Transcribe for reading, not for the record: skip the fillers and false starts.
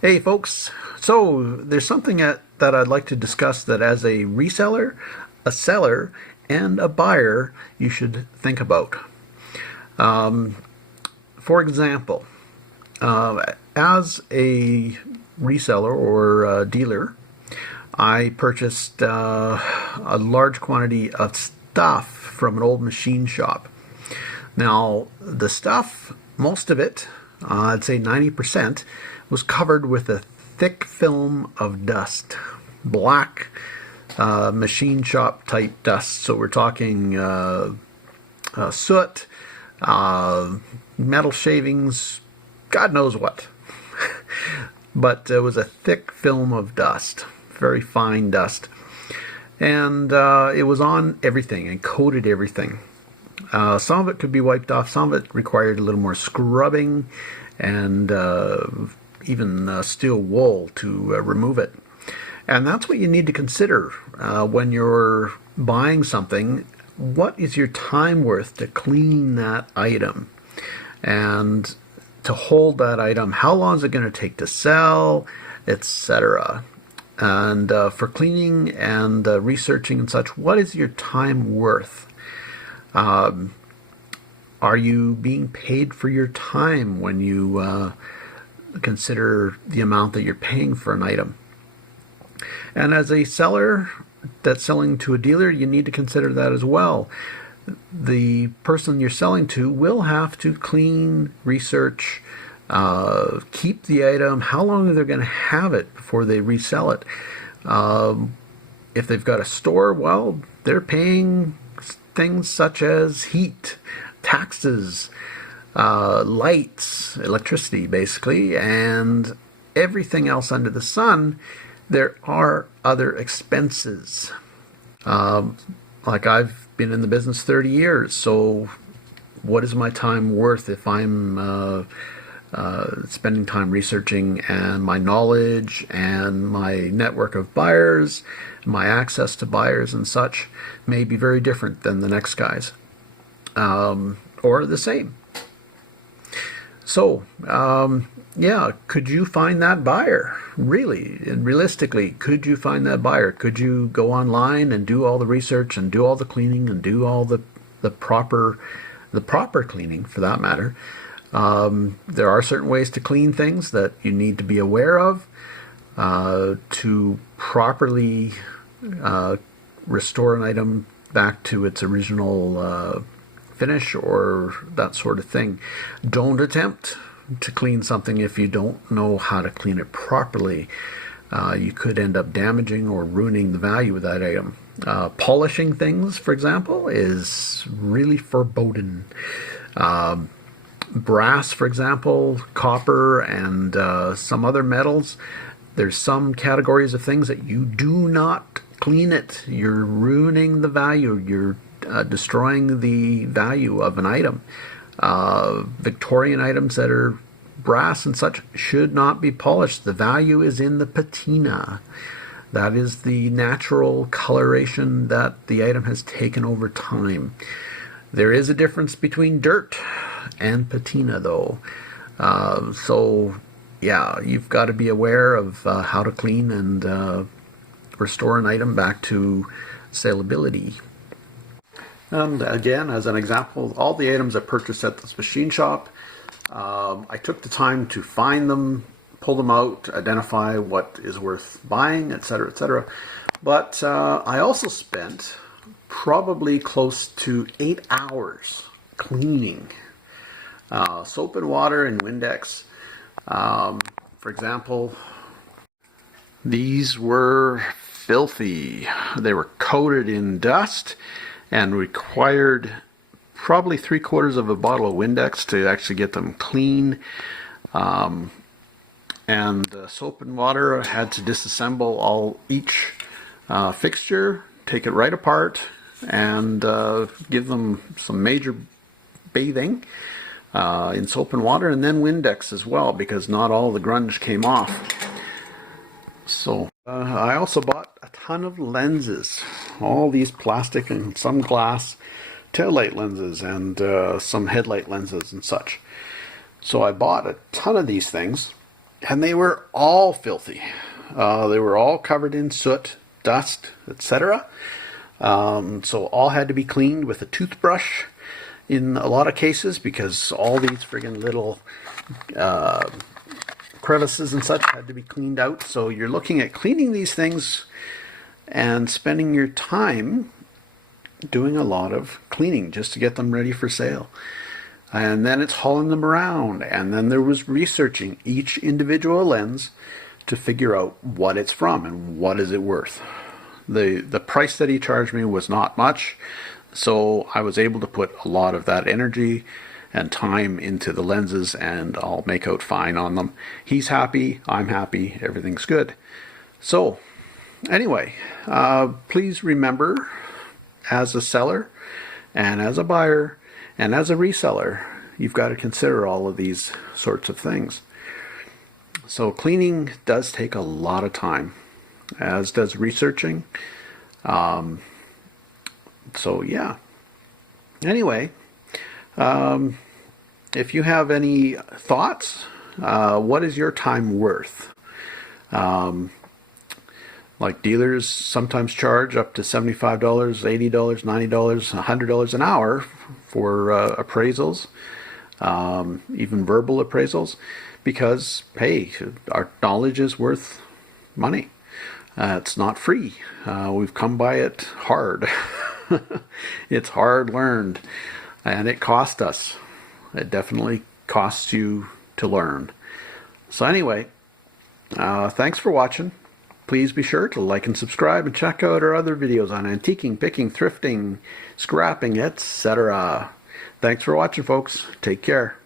Hey folks, so there's something that I'd like to discuss that as a reseller, a seller, and a buyer you should think about. For example, as a reseller or a dealer, I purchased a large quantity of stuff from an old machine shop. Now, the stuff, most of it, I'd say 90%, was covered with a thick film of dust. Black machine shop type dust. So we're talking soot, metal shavings, God knows what. But it was a thick film of dust, very fine dust. And it was on everything and coated everything. Some of it could be wiped off, some of it required a little more scrubbing and even steel wool to remove it. And that's what you need to consider when you're buying something. What is your time worth to clean that item? And to hold that item, how long is it going to take to sell, etc. And for cleaning and researching and such, what is your time worth? Are you being paid for your time when you consider the amount that you're paying for an item? And as a seller that's selling to a dealer, you need to consider that as well. The person you're selling to will have to clean, research, keep the item. How long are they going to have it before they resell it? If they've got a store, well, they're paying things such as heat, taxes, lights, electricity basically, and everything else under the sun. There are other expenses. Like I've been in the business 30 years, so what is my time worth if I'm spending time researching, and my knowledge and my network of buyers, my access to buyers and such may be very different than the next guy's, or the same. So, yeah, could you find that buyer? Really, and realistically, could you find that buyer? Could you go online and do all the research and do all the cleaning and do all the proper cleaning for that matter? There are certain ways to clean things that you need to be aware of to properly restore an item back to its original finish or that sort of thing. Don't attempt to clean something if you don't know how to clean it properly. You could end up damaging or ruining the value of that item. Polishing things, for example, is really forbidden. Brass, for example, copper, and some other metals, there's some categories of things that you do not clean it. You're ruining the value. You're destroying the value of an item. Victorian items that are brass and such should not be polished. The value is in the patina. That is the natural coloration that the item has taken over time. There is a difference between dirt and patina, though. So, yeah, you've got to be aware of how to clean and restore an item back to salability. And again, as an example, all the items I purchased at this machine shop, I took the time to find them, pull them out, identify what is worth buying, etc., etc. But I also spent probably close to 8 hours cleaning. Soap and water and Windex. For example, these were filthy. They were coated in dust and required probably 3/4 of a bottle of Windex to actually get them clean. And soap and water, I had to disassemble each fixture, take it right apart, and give them some major bathing in soap and water, and then Windex as well, because not all the grunge came off. So I also bought a ton of lenses, all these plastic and some glass taillight lenses and some headlight lenses and such. So I bought a ton of these things, and they were all filthy. They were all covered in soot, dust, etc. So all had to be cleaned with a toothbrush in a lot of cases, because all these friggin' little crevices and such had to be cleaned out. So you're looking at cleaning these things and spending your time doing a lot of cleaning just to get them ready for sale. And then it's hauling them around, and then there was researching each individual lens to figure out what it's from and what is it worth. The price that he charged me was not much, so I was able to put a lot of that energy and time into the lenses, and I'll make out fine on them. He's happy, I'm happy, everything's good. So anyway, please remember, as a seller and as a buyer and as a reseller, you've got to consider all of these sorts of things. So cleaning does take a lot of time, as does researching. So yeah. Anyway, if you have any thoughts, what is your time worth? Like dealers sometimes charge up to $75, $80, $90, $100 an hour for appraisals, even verbal appraisals, because, hey, our knowledge is worth money. It's not free. We've come by it hard. It's hard learned, and it cost us. It definitely costs you to learn. So anyway, thanks for watching. Please be sure to like and subscribe, and check out our other videos on antiquing, picking, thrifting, scrapping, etc. Thanks for watching, folks. Take care.